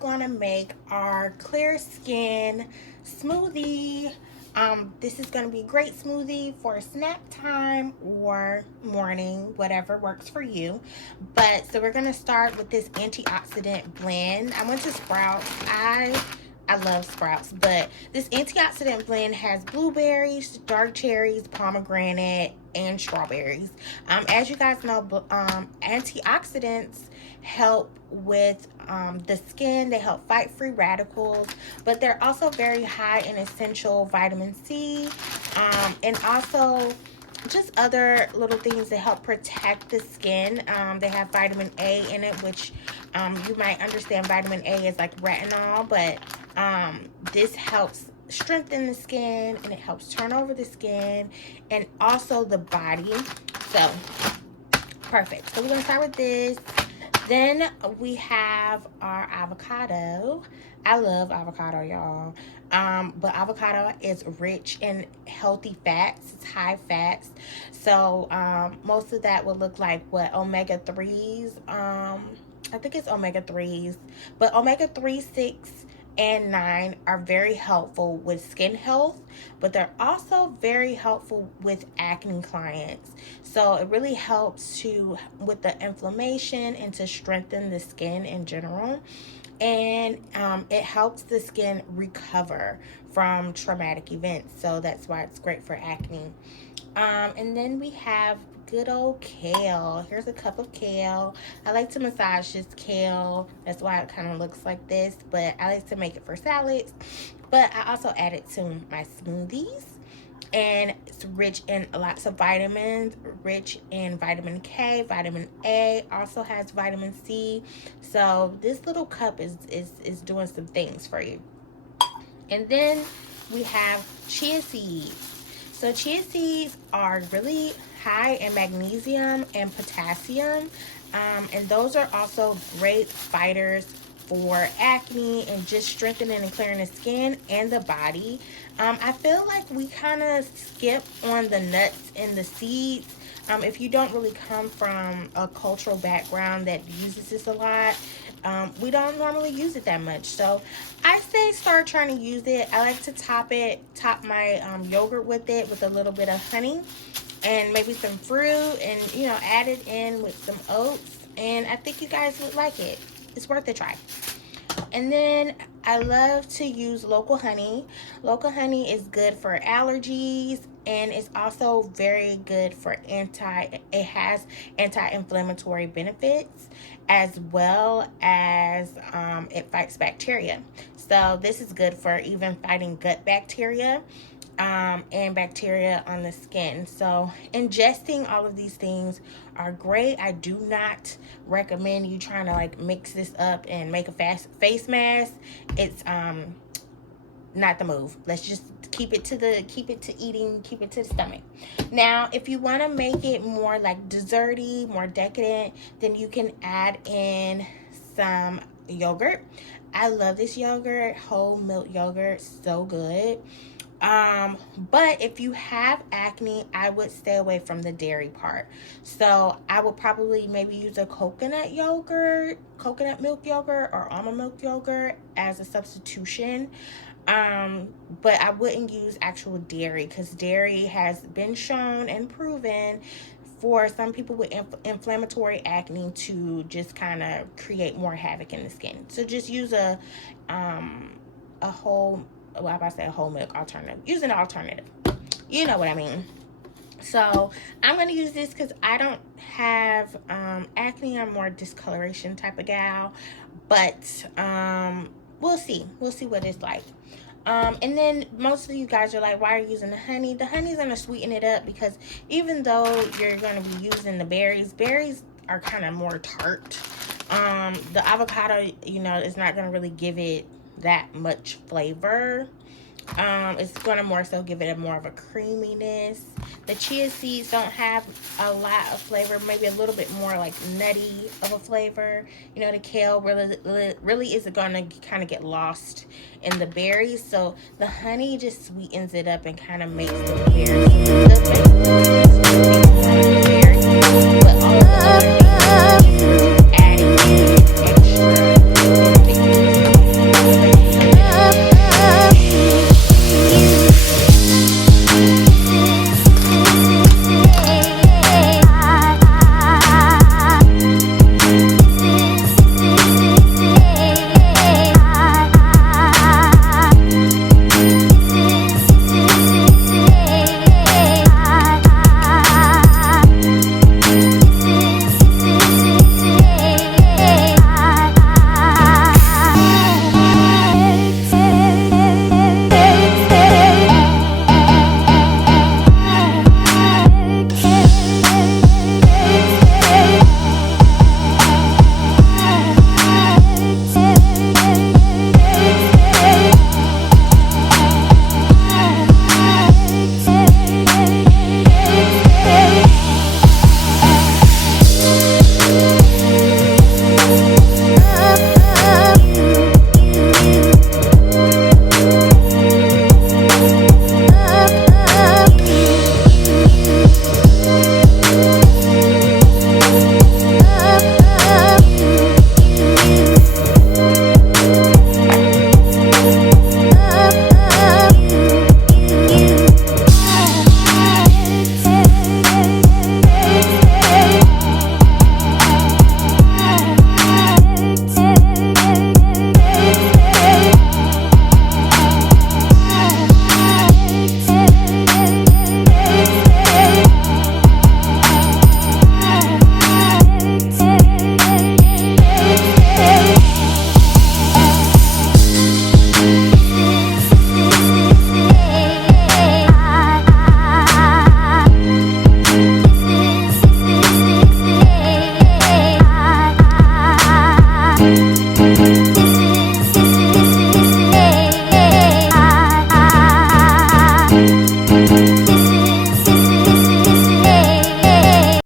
going to make our clear skin smoothie. This is going to be a great smoothie for snack time or morning, whatever works for you. But so we're going to start with this antioxidant blend. I went to Sprouts. I love Sprouts, but this antioxidant blend has blueberries, dark cherries, pomegranate, and strawberries. As you guys know, antioxidants help with the skin. They help fight free radicals, but they're also very high in essential vitamin C, and also just other little things that help protect the skin. They have vitamin A in it, which you might understand vitamin A is like retinol, but this helps strengthen the skin, and it helps turn over the skin and also the body. So perfect. So we're gonna start with this. Then we have our avocado. I love avocado, y'all. But avocado is rich in healthy fats. It's high fats. So most of that will look like what, omega-3s. I think it's omega-3s. But omega-3, 6, and 9 are very helpful with skin health, but they're also very helpful with acne clients. So it really helps with the inflammation and to strengthen the skin in general. And it helps the skin recover from traumatic events. So that's why it's great for acne. And then we have good old kale. Here's a cup of kale. I like to massage this kale. That's why it kind of looks like this, but I like to make it for salads. But I also add it to my smoothies. And it's rich in lots of vitamins, rich in vitamin K, vitamin A, also has vitamin C. So this little cup is doing some things for you. And then we have chia seeds. So chia seeds are really high in magnesium and potassium, and those are also great fighters for acne and just strengthening and clearing the skin and the body. I feel like we kind of skip on the nuts and the seeds. If you don't really come from a cultural background that uses this a lot, we don't normally use it that much. So I say start trying to use it. I like to top my yogurt with it with a little bit of honey and maybe some fruit, and add it in with some oats, and I think you guys would like it. It's worth a try. And then I love to use local honey. Local honey is good for allergies, and it's also very good for it has anti-inflammatory benefits, as well as it fights bacteria. So this is good for even fighting gut bacteria and bacteria on the skin. So ingesting all of these things are great. I do not recommend you trying to like mix this up and make a face mask. It's not the move. Let's just keep it to eating, keep it to the stomach. Now, if you want to make it more like desserty, more decadent, then you can add in some yogurt. I love this yogurt, whole milk yogurt, so good. But if you have acne, I would stay away from the dairy part. So I would probably maybe use a coconut milk yogurt, or almond milk yogurt as a substitution. But I wouldn't use actual dairy, because dairy has been shown and proven for some people with inflammatory acne to just kind of create more havoc in the skin. So just use a whole milk alternative. Use an alternative. You know what I mean. So I'm going to use this because I don't have acne. I'm more discoloration type of gal. But we'll see. We'll see what it's like. And then most of you guys are like, why are you using the honey? The honey's going to sweeten it up, because even though you're going to be using the berries are kind of more tart. The avocado, is not going to really give it that much flavor. It's going to more so give it more of a creaminess. The chia seeds don't have a lot of flavor, maybe a little bit more like nutty of a flavor. The kale really is going to kind of get lost in the berries, so the honey just sweetens it up and kind of makes the berries